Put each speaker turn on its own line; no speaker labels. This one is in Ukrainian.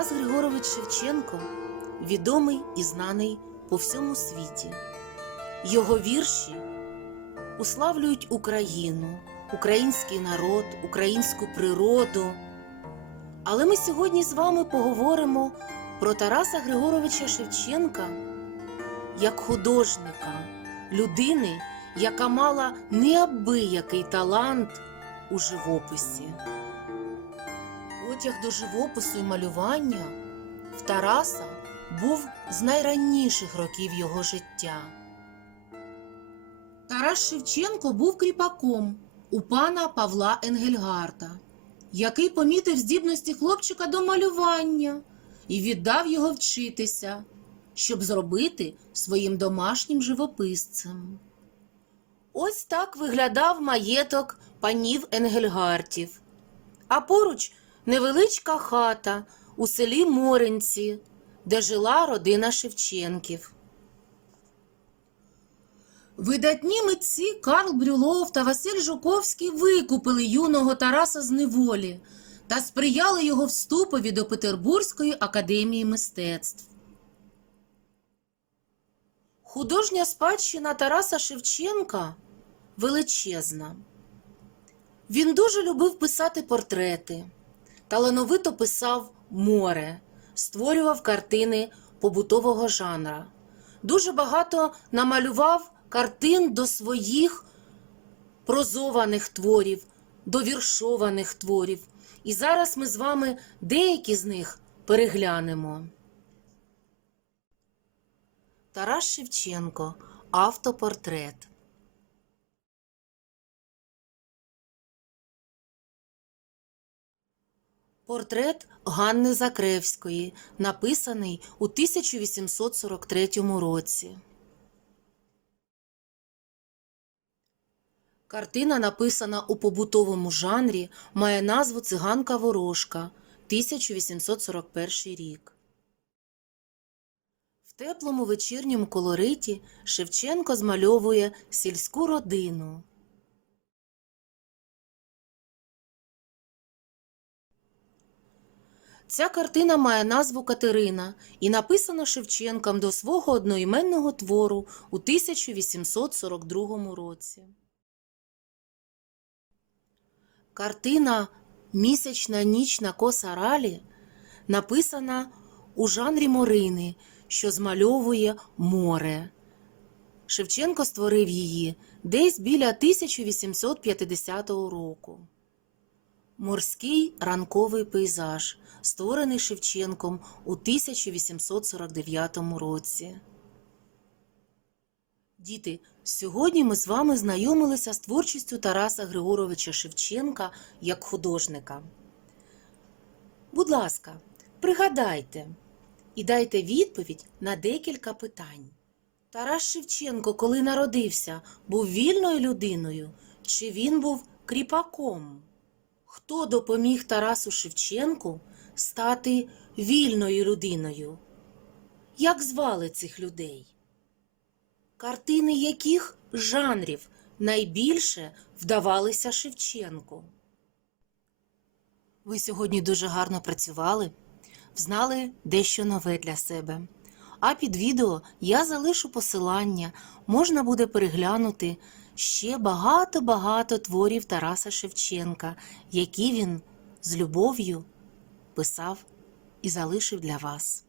Тарас Григорович Шевченко відомий і знаний по всьому світі. Його вірші уславлюють Україну, український народ, українську природу. Але ми сьогодні з вами поговоримо про Тараса Григоровича Шевченка як художника, людини, яка мала неабиякий талант у живописі. Потяг до живопису і малювання в Тараса був з найранніших років його життя. Тарас Шевченко був кріпаком у пана Павла Енгельгарта, який помітив здібності хлопчика до малювання і віддав його вчитися, щоб зробити своїм домашнім живописцем. Ось так виглядав маєток панів Енгельгартів, а поруч невеличка хата у селі Моринці, де жила родина Шевченків. Видатні митці Карл Брюлов та Василь Жуковський викупили юного Тараса з неволі та сприяли його вступові до Петербурзької академії мистецтв. Художня спадщина Тараса Шевченка величезна. Він дуже любив писати портрети, талановито писав море, створював картини побутового жанра. Дуже багато намалював картин до своїх прозованих творів, до віршованих творів. І зараз ми з вами деякі з них переглянемо. Тарас Шевченко. Автопортрет. Портрет Ганни Закревської, написаний у 1843 році. Картина, написана у побутовому жанрі, має назву Циганка Ворожка 1841 рік. В теплому вечірньому колориті Шевченко змальовує сільську родину. Ця картина має назву Катерина і написана Шевченком до свого одноіменного твору у 1842 році. Картина Місячна ніч на Косаралі написана у жанрі морини, що змальовує море. Шевченко створив її десь біля 1850 року. Морський ранковий пейзаж, створений Шевченком у 1849 році. Діти, сьогодні ми з вами знайомилися з творчістю Тараса Григоровича Шевченка як художника. Будь ласка, пригадайте і дайте відповідь на декілька питань. Тарас Шевченко, коли народився, був вільною людиною чи він був кріпаком? Хто допоміг Тарасу Шевченку стати вільною людиною? Як звали цих людей? Картини яких жанрів найбільше вдавалися Шевченку? Ви сьогодні дуже гарно працювали, взнали дещо нове для себе. А під відео я залишу посилання, можна буде переглянути ще багато-багато творів Тараса Шевченка, які він з любов'ю писав і залишив для вас.